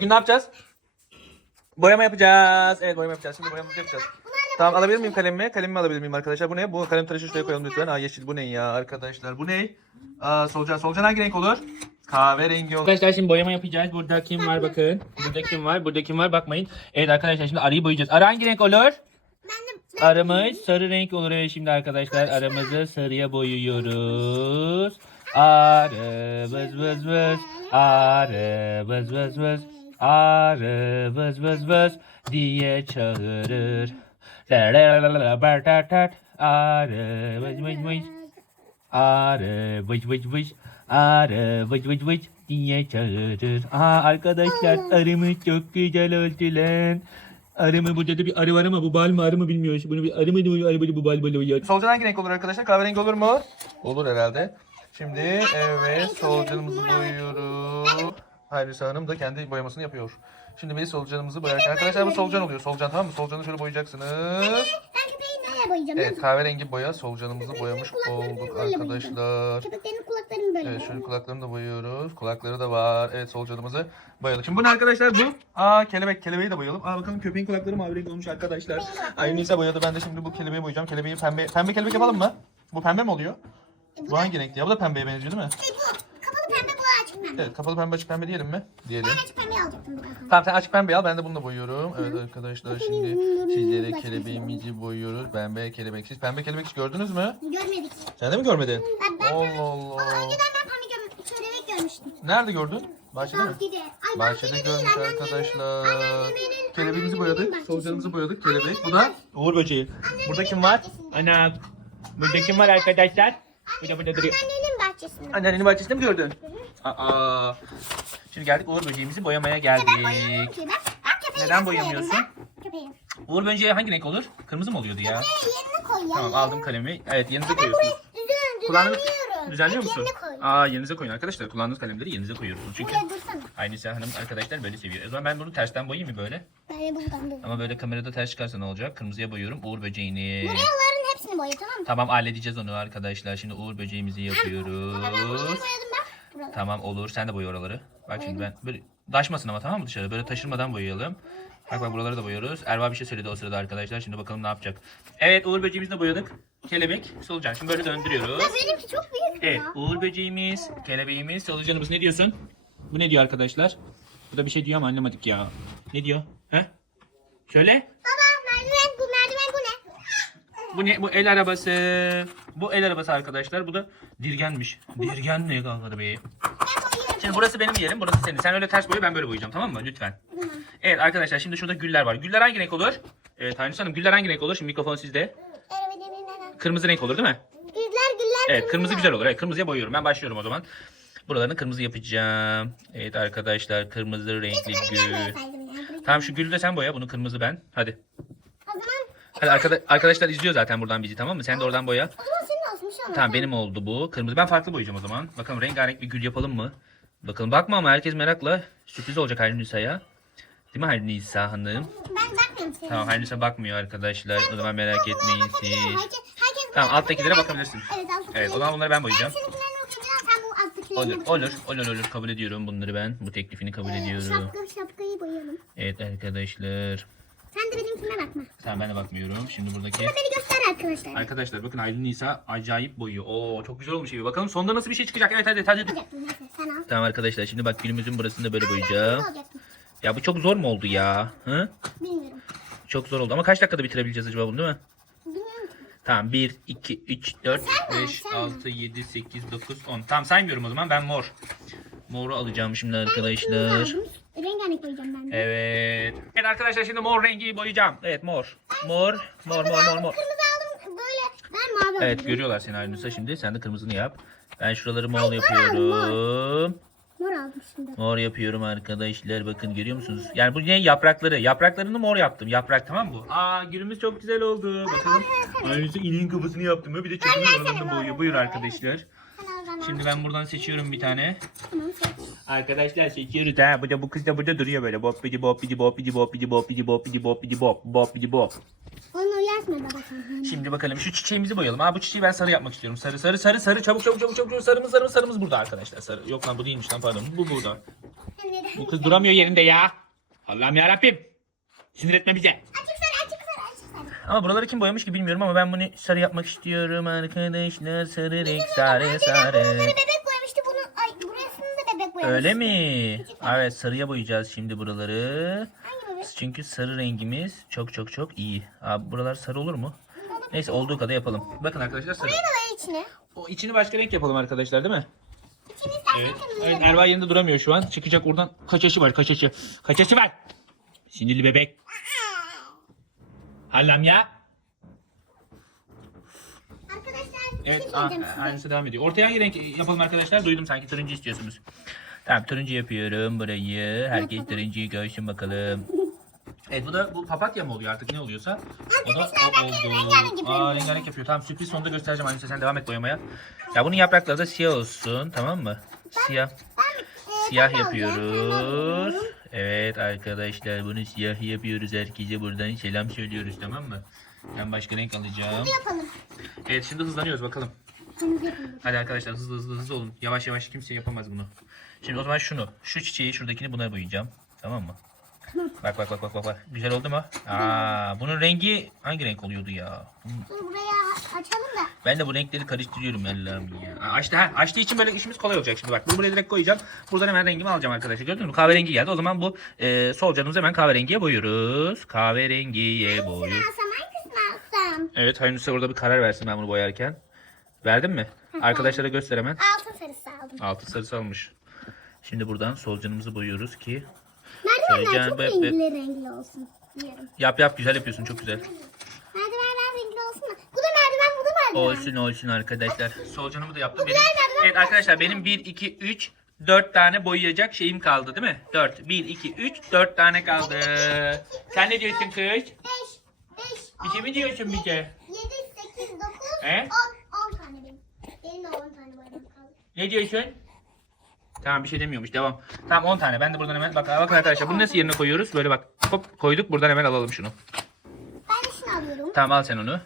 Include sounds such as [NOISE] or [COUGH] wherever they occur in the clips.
Bugün ne yapacağız? Boyama yapacağız. Evet boyama yapacağız. Şimdi boyamamızı yapacağız. Tamam alabilir miyim kalemimi? Kalemimi alabilir miyim arkadaşlar? Bu ne? Bu kalem tıraşı şuraya koyalım lütfen. Aa yeşil bu ne ya arkadaşlar? Bu ne? Aa solucan. Solucan hangi renk olur? Kahverengi olur. Arkadaşlar şimdi boyama yapacağız. Burada kim var bakın. Burada kim var? Burada kim var? Bakmayın. Evet arkadaşlar şimdi arıyı boyayacağız. Arı hangi renk olur? Arımız sarı renk olur Evet, şimdi arkadaşlar. Arımızı sarıya boyuyoruz. Arı vız vız vız. Arı vız vız vız. Arı vız vız vız diye çağırır. Arı vız vız vız. Arı vıç vıç vıç. Arı vıç vıç vıç diye çağırır. Aha arkadaşlar arımız çok güzel oldu lan. Arı mı burada da bir arı var ama bu bal mı arı mı bilmiyoruz. Bunu bir arı mı diyor arı mı bu bal bal oluyor. Solucan hangi renk olur arkadaşlar? Kahverengi olur mu? Olur herhalde. Şimdi evet solucanımızı boyuyoruz. Hayrisa Hanım da kendi boyamasını yapıyor. Şimdi biz solucanımızı boyarken arkadaşlar bu solucan oluyor. Solucan tamam mı? Solucanı şöyle boyayacaksınız. Ben köpeği nereye boyayacağım? Evet kahverengi boya solucanımızı boyamış olduk arkadaşlar. Köpeklerin kulaklarını böyle Evet şöyle kulaklarını da boyuyoruz. Kulakları da var. Evet solucanımızı boyadık. Şimdi bu ne arkadaşlar bu? Aa kelebek. Kelebeği de boyayalım. Aa bakalım köpeğin kulakları mavi renk olmuş arkadaşlar. Ay Nisa boyadı. Ben de şimdi bu kelebeği boyayacağım. Kelebeği pembe. Pembe kelebek yapalım mı? Bu pembe mi oluyor? Bu hangi renkti ya? Bu da pembeye benziyor değil mi? Şey bu. Pembe bu açık pembe. Evet kapalı pembe açık pembe diyelim mi? Diyelim. Ben açık pembe alacaktım birazdan. Tamam sen açık pembe al. Ben de bununla boyuyorum. Evet arkadaşlar şimdi sizlere kelebeğimizi boyuyoruz. Pembe kelebek. Siz pembe kelebek hiç gördünüz mü? Görmedik. Sen de mi görmedin? Ben, ben Allah. Allah. Ama önceden ben pembe görmedim. Körebek görmüştüm. Nerede gördün? Bahçede mi? Bahçede. Ay Bahçede görmüş. Anneannemin- arkadaşlar. anneannemin- Kelebeğimizi boyadık. bahçesinde. Solucanımızı boyadık. Kelebek. Bu da Uğur böceği. Burada kim var? Ana. Burada kim var arkadaşlar? Burada burada duruyor. Bahçesinde. Anneannenin bahçesinde mi gördün? Aa. Şimdi geldik Uğur böceğimizi boyamaya Ben boyamıyorum geldik. ki. Ben, ben köpeği Neden boyamıyorsun? ben? Köpeği. Uğur böceği hangi renk olur? Kırmızı mı oluyordu ya? Yerine koy ya. Tamam aldım kalemi. Evet yerinize Ben koyuyorsunuz. düzen, Kulağını düzenliyor musun? Yerine. Aa yerinize koyun arkadaşlar. Kullandığınız kalemleri yerinize koyuyorsunuz. Çünkü Buraya dursana. Aynı Nisa Hanım arkadaşlar böyle seviyor. O zaman ben bunu tersten boyayayım mı böyle? Ben buradan dur. Ama böyle kamerada ters çıkarsa ne olacak? Kırmızıya boyuyorum Uğur böceğini. Hepsini boya tamam mı? Tamam halledeceğiz onu arkadaşlar. Şimdi Uğur böceğimizi Ben yapıyoruz. boyadım ben. Buraları. Tamam olur. Sen de boya oraları. Bak şimdi ben böyle taşmasın ama tamam mı dışarı? Böyle taşırmadan boyayalım. Bak bak buraları da boyuyoruz. Erva bir şey söyledi o sırada arkadaşlar. Şimdi bakalım ne yapacak. Evet Uğur böceğimizi de boyadık. Kelebek, solucan. Şimdi böyle döndürüyoruz. Ya benimki çok büyük Evet ya. Uğur böceğimiz, kelebeğimiz, solucanımız. Ne diyorsun? Bu ne diyor arkadaşlar? Bu da bir şey diyor ama anlamadık ya. Ne diyor? He? Söyle. Baba merdiven bu merdiven bu ne? Bu ne? Bu el arabası. Bu el arabası arkadaşlar. Bu da dirgenmiş. Dirgen ne kanka be? Şimdi burası benim yerim, burası senin. Sen öyle ters boya, ben böyle boyayacağım tamam mı? Lütfen. Evet arkadaşlar şimdi şurada güller var. Güller hangi renk olur? Evet Haynus Hanım güller hangi renk olur? Şimdi mikrofon sizde. Kırmızı renk olur değil mi? Güller güller Evet kırmızı güzel olur. Evet kırmızıya boyuyorum. Ben başlıyorum o zaman. Buralarını kırmızı yapacağım. Evet arkadaşlar kırmızı renkli gül. Tamam şu gülü de sen boya. Bunu kırmızı ben. Hadi. Hadi arkada- arkadaşlar izliyor zaten buradan bizi tamam mı? Sen de oradan boya. o zaman senin an. Tamam benim oldu bu. Kırmızı. Ben farklı boyayacağım o zaman. Bakalım rengarenk bir gül yapalım mı? Bakalım bakma ama herkes merakla. Sürpriz olacak Halil Nisa'ya. Değil mi Halil Nisa Hanım? Ben bakmıyorum senin. Tamam Halil Nisa bakmıyor arkadaşlar. O zaman merak etmeyin siz. Herkes, herkes Tamam alttakilere bakabilirsin. Evet alttakilere. Evet o zaman bunları ben boyayacağım. Ben seninkilerini okuyacağım sen bu alttakilerini Olur olur olur olur kabul ediyorum bunları ben. Bu teklifini kabul ediyorum. Şapka şapkayı boyayalım. Evet arkadaşlar. Sen de benimkine bakma. Tamam ben de bakmıyorum. Şimdi buradaki Beni göster arkadaşlar. arkadaşlar bakın Aylin Nisa acayip boyuyor. Oo çok güzel olmuş gibi. Bakalım sonunda nasıl bir şey çıkacak. Evet hadi hadi. Alacaktım neyse sen al. Tamam arkadaşlar şimdi bak gülümüzün burasını da böyle Ben boyayacağım. Ya bu çok zor mu oldu ya? Hı? Bilmiyorum. Çok zor oldu ama kaç dakikada bitirebileceğiz acaba bunu değil mi? Bilmiyorum. Tamam 1, 2, 3, 4, Sayma, 5, sayma. 6, 7, 8, 9, 10. Tamam saymıyorum o zaman ben mor. Moru alacağım şimdi arkadaşlar. Aldım. Rengarenk boyayacağım ben de. Evet. Evet arkadaşlar şimdi mor rengi boyayacağım. Evet mor. Mor, mor, mor, mor, mor. Kırmızı aldım böyle. Ben mavi Evet aldım. görüyorlar seni Aynursa şimdi. Sen de kırmızını yap. Ben şuraları mor yapıyorum. Mor aldım şimdi. Mor yapıyorum arkadaşlar. Bakın görüyor musunuz? Yani bu ne yaprakları? Yapraklarını mor yaptım. Yaprak tamam mı bu? Aa gülümüz çok güzel oldu. Bakalım. Aynursa ineğin kafasını yaptım. Bir de çakının oralarını boyuyor. Buyur arkadaşlar. Şimdi ben buradan seçiyorum bir tane. Tamam seç. Arkadaşlar seçiyoruz ha. Bu da bu kız da burada duruyor böyle. Bop bidi bop bidi bop bidi bop bidi bop bidi bop bidi bop bidi bop bop bidi bop. Onu Yaklaşma baba sen. Şimdi bakalım şu çiçeğimizi boyayalım. Aa bu çiçeği ben sarı yapmak istiyorum. Sarı sarı sarı sarı çabuk çabuk çabuk çabuk sarımız sarımız sarımız burada arkadaşlar. Sarı. Yok lan bu değilmiş lan pardon. Bu burada. Neden? Bu kız duramıyor yerinde ya. Allah'ım ya Rabbim. Sinir etme bize. Açık sarı açık sarı açık sarı. Ama buraları kim boyamış ki bilmiyorum ama ben bunu sarı yapmak istiyorum arkadaşlar. Sarı renk sarı sarı. Bebek boyamıştı. Bunun ay burasını da bebek boyamıştı. Öyle mi? Evet sarıya boyayacağız şimdi buraları. Hangi bebek? Çünkü sarı rengimiz çok çok çok iyi. Abi buralar sarı olur mu? Neyse olduğu kadar yapalım. Bakın arkadaşlar sarı. Ne var içine? O içini başka renk yapalım arkadaşlar değil mi? İçini istersen Evet. kırmızı evet bebek. Erva yerinde duramıyor şu an. Çıkacak oradan. Kaçaşı var kaçaşı. Kaçaşı var. Sinirli bebek. Hallam ya. Arkadaşlar Evet şey aa, diyeceğim size. aynısı devam ediyor. Ortaya hangi renk yapalım arkadaşlar? Duydum sanki turuncu istiyorsunuz. Tamam turuncu yapıyorum burayı. Herkes turuncuyu görsün bakalım. Evet bu da bu papatya mı oluyor artık ne oluyorsa. O da Arkadaşlar, oldu. rengarenk yapıyorum. Aa rengarenk yapıyor. Tamam sürpriz sonunda göstereceğim. Aynısı sen devam et boyamaya. Ya bunun yaprakları da siyah olsun tamam mı? Siyah. Ben, e, Siyah yapıyoruz. Evet arkadaşlar bunu siyah yapıyoruz. Herkese buradan selam söylüyoruz tamam mı? Ben başka renk alacağım. Yapalım? Evet şimdi hızlanıyoruz bakalım. Yapalım. Hadi arkadaşlar hızlı hızlı hızlı olun. Yavaş yavaş kimse yapamaz bunu. Şimdi o zaman şunu. Şu çiçeği şuradakini buna boyayacağım. Tamam mı? Bak bak bak bak bak bak. Güzel oldu mu? Aa, bunun rengi hangi renk oluyordu ya? Dur buraya açalım da. Ben de bu renkleri karıştırıyorum Allah'ım ya. Aa, Açtı ha. Açtığı için böyle işimiz kolay olacak şimdi bak. Bunu buraya direkt koyacağım. Buradan hemen rengimi alacağım arkadaşlar. Gördünüz mü? Kahverengi geldi. O zaman bu e, solucanımızı hemen kahverengiye boyuyoruz. Kahverengiye boyuyoruz. Alsam hangisini alsam? Evet Hayunus'a orada bir karar versin ben bunu boyarken. Verdin mi? Arkadaşlara göster hemen. Altın sarısı aldım. Altı sarısı almış. Şimdi buradan solucanımızı boyuyoruz ki. Merdivenler Söyleyeceğim çok be- renkli olsun. Diyorum. Yap yap güzel yapıyorsun çok güzel. Merdivenler renkli olsun da. Bu da merdiven bu da merdiven. Olsun olsun arkadaşlar. Solucanımı da yaptım. Benim... Evet arkadaşlar benim 1, 2, 3, 4 tane boyayacak şeyim kaldı değil mi? 4. 1, 2, 3, 4 tane kaldı. Sen ne diyorsun kız? 5, 5, Bir şey mi diyorsun bize? 7, 8, 9, He? 10, 10 tane benim. Benim de 10 tane bayram kaldı. Ne diyorsun? Tamam bir şey demiyormuş devam. Tamam 10 tane ben de buradan hemen bak bakın arkadaşlar bunu nasıl yerine koyuyoruz? Böyle bak hop koyduk buradan hemen alalım şunu. Ben de şunu alıyorum. Tamam al sen onu.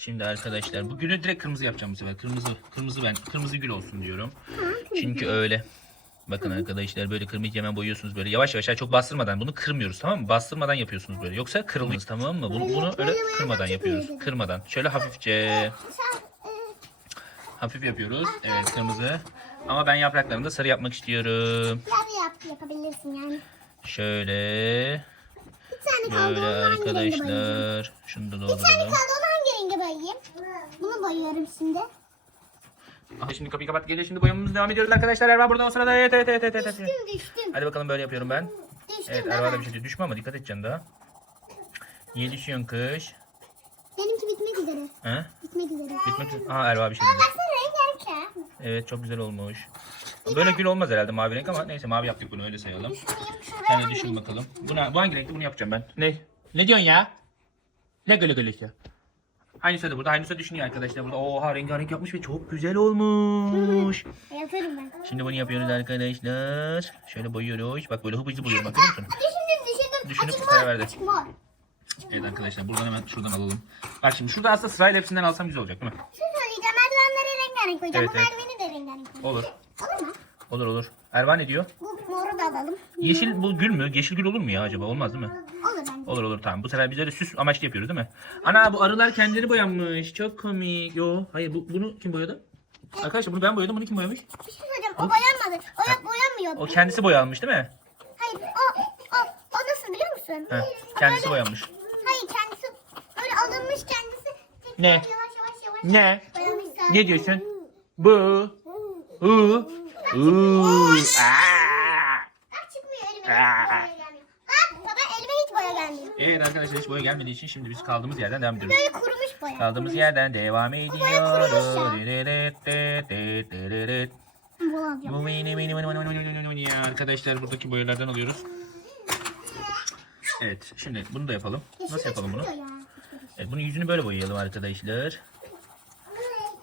Şimdi arkadaşlar bugünü direkt kırmızı yapacağım bu sefer. Kırmızı, kırmızı ben, kırmızı gül olsun diyorum. Çünkü öyle. Bakın arkadaşlar böyle kırmızı hemen boyuyorsunuz böyle yavaş yavaş yani çok bastırmadan bunu kırmıyoruz tamam mı? Bastırmadan yapıyorsunuz böyle. Yoksa kırılmaz tamam mı? Bunu, bunu öyle kırmadan yapıyoruz. Kırmadan. Şöyle hafifçe hafif yapıyoruz. Evet kırmızı. Ama ben yapraklarını da sarı yapmak istiyorum. yarı yap, yapabilirsin yani. Şöyle Bir tane kaldı böyle arkadaşlar. Şunu da dolduralım. kaldı onu hangi renge boyayayım? Bunu boyuyorum şimdi. Aha, şimdi kapıyı kapat geliyor. Şimdi boyamamıza devam ediyoruz arkadaşlar. Erva buradan o sırada. Evet evet evet evet. Düştüm düştüm. Hadi bakalım böyle yapıyorum ben. Düştüm Evet. Erva da bir şey diyor. Düşme ama dikkat edeceksin daha. Niye düşüyorsun kış? Benimki bitmek üzere. He? Bitmek üzere. Bitmek üzere. Aha Erva bir şey dedi. Evet çok güzel olmuş. Böyle gül olmaz herhalde mavi renk ama neyse mavi yaptık bunu öyle sayalım. Sen de düşün bakalım. Buna, bu hangi renkli bunu yapacağım ben. Ne? Ne diyorsun ya? Ne gülü gülü ya? Aynısı da burada. Aynısı düşünüyor arkadaşlar burada. Oha rengarenk yapmış ve çok güzel olmuş. [LAUGHS] Yaparım ben. Şimdi bunu yapıyoruz arkadaşlar. Şöyle boyuyoruz. Bak böyle hızlı boyuyorum. Bak görüyor musun? Düşündüm düşündüm. Düşünüp Açık karar verdi. Açık mor. Evet arkadaşlar buradan hemen şuradan alalım. Bak şimdi şurada aslında sırayla hepsinden alsam güzel olacak değil mi? Şunu söyleyeceğim. Merdivenlere rengarenk koyacağım. Evet, evet. merdiveni de rengarenk koyacağım. Olur. Olur mu? Olur olur. Erva ne diyor? Bu moru da alalım. Yeşil bu gül mü? Yeşil gül olur mu ya acaba? Olmaz değil mi? Olur bence. Olur olur tamam. Bu sefer biz öyle süs amaçlı yapıyoruz değil mi? Ana bu arılar kendileri boyanmış. Çok komik. Yo hayır bu, bunu kim boyadı? Arkadaşlar bunu ben boyadım. Bunu kim boyamış? Bir şey söyleyeceğim. O boyanmadı. O yok boyanmıyor. O kendisi boyanmış değil mi? Hayır o, o, o nasıl biliyor musun? O kendisi böyle- boyanmış. Hayır kendisi böyle alınmış kendisi. Tekrar Ne? Yavaş yavaş yavaş. Ne? Boyamış zaten. Ne diyorsun? Bu. U. U. Aa. Bak çıkmıyor elime. Aa. Hiç boya gelmiyor. Bak baba elime hiç boya gelmiyor. Evet arkadaşlar hiç boya gelmediği için şimdi biz kaldığımız yerden devam ediyoruz. Böyle kurumuş boya. Kaldığımız yerden devam ediyoruz. Bu mini mini mini mini mini mini. Arkadaşlar buradaki boyalardan alıyoruz. Evet şimdi bunu da yapalım. Yeşil Nasıl yapalım bunu? Evet bunun yüzünü böyle boyayalım arkadaşlar.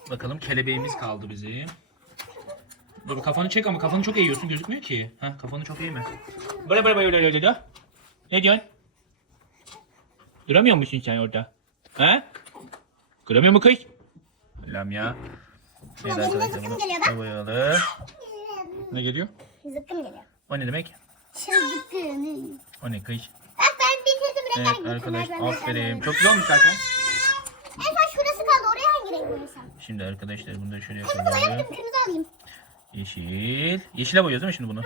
Bakalım kelebeğimiz kaldı bizim. Dur kafanı çek ama kafanı çok eğiyorsun gözükmüyor ki. Ha kafanı çok eğme. Böyle böyle böyle böyle böyle. Ne diyorsun? Duramıyor musun sen orada? He? Kıramıyor mu kız? Allah'ım ya. Evet benim de arkadaşlar zıkkım bunu geliyor bak. [LAUGHS] Ne geliyor? Zıkkım geliyor. O ne demek? Zıkkım. O ne kız? Bak ben bitirdim Evet rengarenk arkadaş Ben- ben- aferin. ben- Çok güzel olmuş zaten. En son şurası kaldı. Oraya hangi renk boyasam? Şimdi arkadaşlar bunu da şöyle Kırmızı yapalım. boyadım. Kırmızı alayım. Yeşil. Yeşile boyuyoruz değil mi şimdi bunu?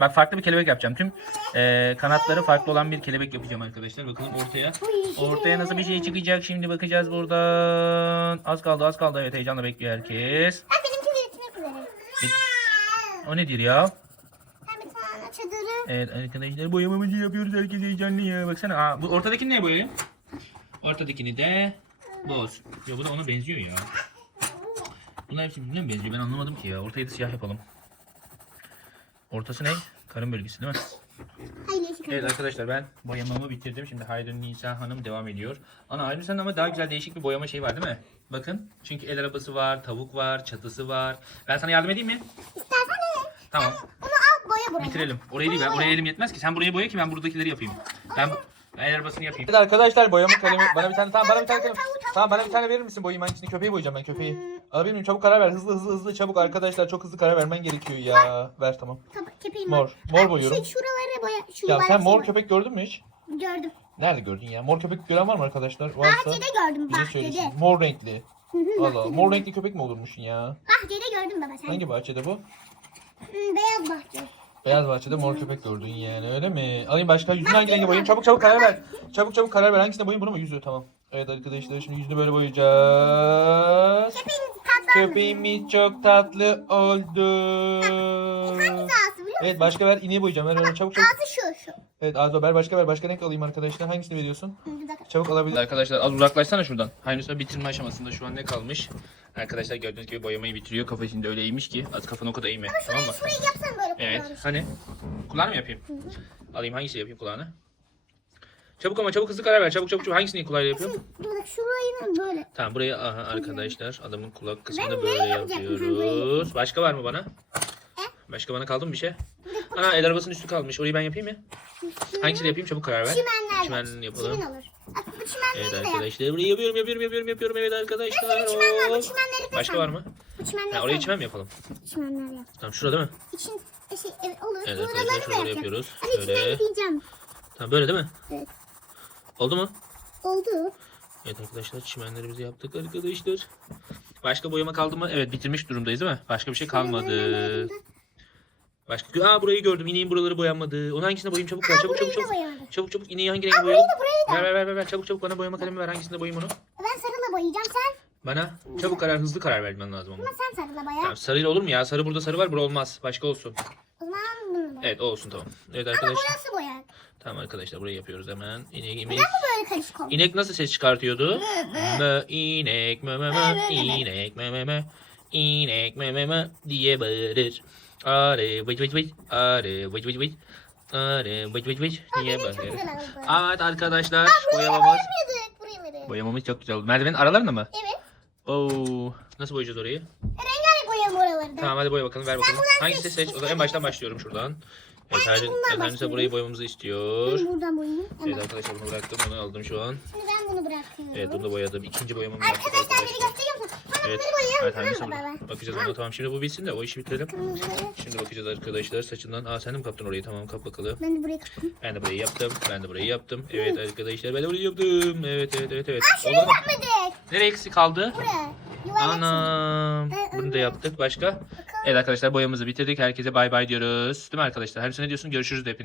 Bak farklı bir kelebek yapacağım. Tüm eee, kanatları farklı olan bir kelebek yapacağım arkadaşlar. Bakalım ortaya. Ortaya nasıl bir şey çıkacak şimdi bakacağız buradan. Az kaldı az kaldı. Evet heyecanla bekliyor herkes. Ha benimki de bitmek üzere. Bir- O nedir ya? Ben bir tane çadırı. Evet arkadaşlar boyamamızı yapıyoruz. Herkes heyecanlı ya. Baksana. Aa, bu ortadakini neye boyayayım? Ortadakini de boz. Ya bu da ona benziyor ya. [LAUGHS] Bunlar hepsi birbirine mi benziyor? Ben anlamadım ki ya. Ortayı da siyah yapalım. Ortası ne? Karın bölgesi değil mi? Evet arkadaşlar ben boyamamı bitirdim. Şimdi Haydun Nisa Hanım devam ediyor. Ana Haydun sen ama daha güzel değişik bir boyama şey var değil mi? Bakın. Çünkü el arabası var, tavuk var, çatısı var. Ben sana yardım edeyim mi? İstersen ne? Tamam. Onu al boya buraya. Bitirelim. Orayı değil ben. Oraya elim yetmez ki. Sen burayı boya ki ben buradakileri yapayım. Ben ben el arabasını yapayım. Evet arkadaşlar boyama kalemi bana bir tane tamam bana bir tane kalem. Tamam bana bir tane verir misin boyayım hangisini köpeği boyayacağım ben köpeği. Alabilir miyim? Çabuk karar ver. Hızlı hızlı hızlı çabuk arkadaşlar çok hızlı karar vermen gerekiyor ya. Ver tamam. Tamam kepeğim Mor. var. Mor Bak, boyuyorum. Şu, şuraları boya. Şu Ya sen şey mor köpek gördün mü hiç? Gördüm. Nerede gördün ya? Mor köpek gören var mı arkadaşlar? Varsa Bahçede gördüm bize bahçede. söylesin. Mor renkli. Hı hı, Allah bahçede. mor renkli köpek mi olurmuş ya? Bahçede gördüm baba sen. Hangi bahçede bu? Hı, beyaz bahçe. Beyaz bahçede mor köpek gördün yani öyle mi? Alayım başka yüzünü hangi renge boyayayım? Çabuk çabuk karar ver. Çabuk çabuk karar ver. Hangisine boyayayım bunu mu? Yüzü tamam. Evet arkadaşlar şimdi yüzünü böyle boyayacağız. Köpeğin tatlı. Köpeğimiz çok tatlı oldu. Hangisi ağzı biliyor musun? Evet başka ver ineği boyayacağım. Ver ver çabuk çabuk. Ağzı şu şu. Evet Azo ver başka ver. Başka renk alayım arkadaşlar. Hangisini veriyorsun? Hı, Bir dakika. Çabuk alabilir. Arkadaşlar az uzaklaşsana şuradan. Henüz bitirme aşamasında şu an ne kalmış? Arkadaşlar gördüğünüz gibi boyamayı bitiriyor. Kafa şimdi öyle eğmiş ki. Az kafanı o kadar eğme. Tamam mı? Şurayı yapsan böyle Evet. kullanmış. Hani? Kulağını mı yapayım? Alayım hangisi yapayım kulağını? Çabuk ama çabuk hızlı karar ver. Çabuk çabuk çabuk. Hangisini kulağıyla yapıyorum? Dakika şurayı böyle. Tamam buraya aha, arkadaşlar adamın kulak Ben kısmını nereye böyle yapacaktım? Ben buraya yapıyoruz. Başka var mı bana? E? Başka bana kaldı mı bir şey? Ana el arabasının üstü kalmış. Orayı ben yapayım mı? Hangisini yapayım? Çabuk karar ver. Çimenler. Çimen yapalım. Çimen olur. Bak bu çimenleri Evet de yap. arkadaşlar burayı yapıyorum yapıyorum yapıyorum yapıyorum evet arkadaşlar. Bir çimen var. Bu Hop. çimenleri de Başka var mı? Bu çimenleri Ha, orayı çimen mi yapalım? Çimenler yap. Tamam şurada değil mi? İçin e, şey evet olur. Evet Buraları arkadaşlar da şuraları yapacağım. yapıyoruz. Hadi Şöyle. çimen diyeceğim. Tamam böyle değil mi? Evet. Oldu mu? Oldu. Evet arkadaşlar çimenlerimizi yaptık arkadaşlar. Başka boyama kaldı mı? Evet bitirmiş durumdayız değil mi? Başka bir şey kalmadı. Başka Aa burayı gördüm. İneğin buraları boyanmadı. Onu hangisine boyayayım çabuk ver. Çabuk çabuk çabuk. Çabuk çabuk ineği hangi rengi Burayı boyayalım? da. Ver ver ver ver çabuk çabuk bana boyama kalemi ver. Hangisinde boyayayım onu? Ben sarıyla boyayacağım sen. Bana çabuk karar hızlı karar vermen lazım ama. Ama sen sarıyla boya. Tamam sarıyla olur mu ya? Sarı burada sarı var. Bura olmaz. Başka olsun. O zaman bunu boya. Evet olsun tamam. Evet Ama arkadaşlar. burası boya. Tamam arkadaşlar burayı yapıyoruz hemen. İnek inek. Böyle karışık? İnek nasıl ses çıkartıyordu? Mö inek mö mö mö inek mö mö mö inek mö mö mö diye bağırır. Arı vıç vıç vıç arı vıç vıç vıç arı vıç vıç vıç diye Benim çok bağırır. güzel oldu. Evet arkadaşlar boyamamız. boyamıyorduk. Buraya boyayalım. Boyamamız çok güzel oldu. Merdivenin aralarında mı? Evet. Oo, nasıl boyayacağız orayı? Rengarenk boyayalım oraları da. Tamam hadi boya bakalım ver bakalım. Hangisi seç? O zaman en baştan başlıyorum şuradan. Haydun, bundan Haydun ise burayı boyamamızı istiyor. Ben buradan boyayayım. Evet arkadaşlar bunu bıraktım. Onu aldım şu an. Şimdi ben bunu bırakıyorum. Evet bunu da boyadım. İkinci boyamamı yaptık Arkadaşlar beni arkadaşlar. gösteriyor musun? Sonra Evet. bunları boyayalım Evet tamam mı baba? bu? Bakacağız ona tamam. Şimdi bu bitsin de o işi bitirelim. Kırmızıları. Şimdi bakacağız arkadaşlar saçından. Aa sen de mi kaptın orayı? Tamam kap bakalım. Ben de buraya kapatayım. Ben de burayı yaptım. Ben de burayı yaptım. Evet arkadaşlar ben de burayı yaptım. Evet evet evet evet. Şurayı mu? yapmadık. Nereye eksik kaldı? Buraya. Anam. Bunu da yaptık. Başka? Evet arkadaşlar boyamızı bitirdik. Herkese bay bay diyoruz. Değil mi arkadaşlar? Her ne diyorsun? Görüşürüz de hepiniz.